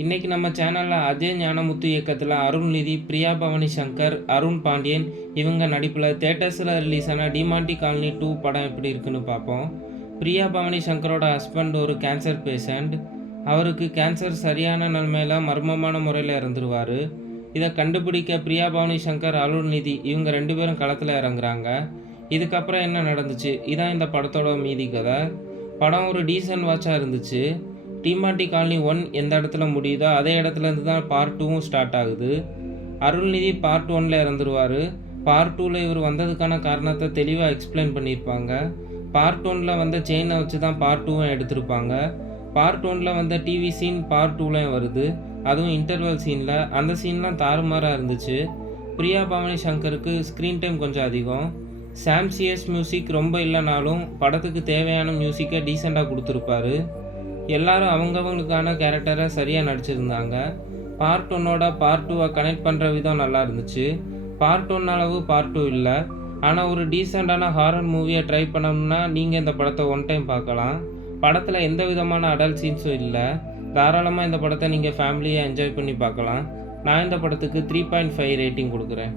இன்னைக்கு நம்ம சேனல்ல அஜய் ஞானமுத்து இயக்கத்தில் அருள்நிதி, பிரியா பவானி சங்கர், அருண் பாண்டியன் இவங்க நடிப்பில் தேட்டர்ஸில் ரிலீஸ் ஆன டிமாண்டி காலனி 2 படம் எப்படி இருக்குன்னு பார்ப்போம். பிரியா பவானி சங்கரோட ஹஸ்பண்ட் ஒரு கேன்சர் பேஷண்ட். அவருக்கு கேன்சர் சரியான நிலைமையில் மர்மமான முறையில் இறந்துருவார். இதை கண்டுபிடிக்க பிரியா பவானி சங்கர், அருள்நிதி இவங்க 2 பேரும் களத்தில் இறங்குறாங்க. இதுக்கப்புறம் என்ன நடந்துச்சு, இதான் இந்த படத்தோட மீதி கதை. படம் ஒரு டீசன்ட் வாட்சாக இருந்துச்சு. டிமாண்டி காலனி 1 எந்த இடத்துல முடியுதோ அதே இடத்துலேருந்து தான் பார்ட் 2வும் ஸ்டார்ட் ஆகுது. அருள்நிதி பார்ட் 1ல் இறந்துருவார். பார்ட் 2ல் இவர் வந்ததுக்கான காரணத்தை தெளிவாக எக்ஸ்பிளைன் பண்ணியிருப்பாங்க. பார்ட் 1ல் வந்த செயினை வச்சு தான் பார்ட் 2வும் எடுத்திருப்பாங்க. பார்ட் 1ல் வந்த டிவி சீன் பார்ட் 2லையும் வருது, அதுவும் இன்டர்வல் சீனில். அந்த சீன்லாம் தாறுமாறாக இருந்துச்சு. பிரியா பவானி சங்கருக்கு ஸ்க்ரீன் டைம் கொஞ்சம் அதிகம். சாம் சிஎஸ் மியூசிக் ரொம்ப இல்லைனாலும் படத்துக்கு தேவையான மியூசிக்கை டீசெண்டாக கொடுத்துருப்பாரு. எல்லாரும் அவங்கவுங்களுக்கான கேரக்டரை சரியாக நடிச்சிருந்தாங்க. பார்ட் 1ஓட பார்ட் 2வை கனெக்ட் பண்ணுற விதம் நல்லா இருந்துச்சு. பார்ட் 1 அளவு பார்ட் 2 இல்லை, ஆனால் ஒரு டீசெண்டான ஹாரர் மூவியை ட்ரை பண்ணோம்னா நீங்கள் இந்த படத்தை ஒன் டைம் பார்க்கலாம். படத்தில் எந்த விதமான அடல்ட் சீன்ஸும் இல்லை. தாராளமாக இந்த படத்தை நீங்கள் ஃபேமிலியாக என்ஜாய் பண்ணி பார்க்கலாம். நான் இந்த படத்துக்கு 3.5 ரேட்டிங் கொடுக்குறேன்.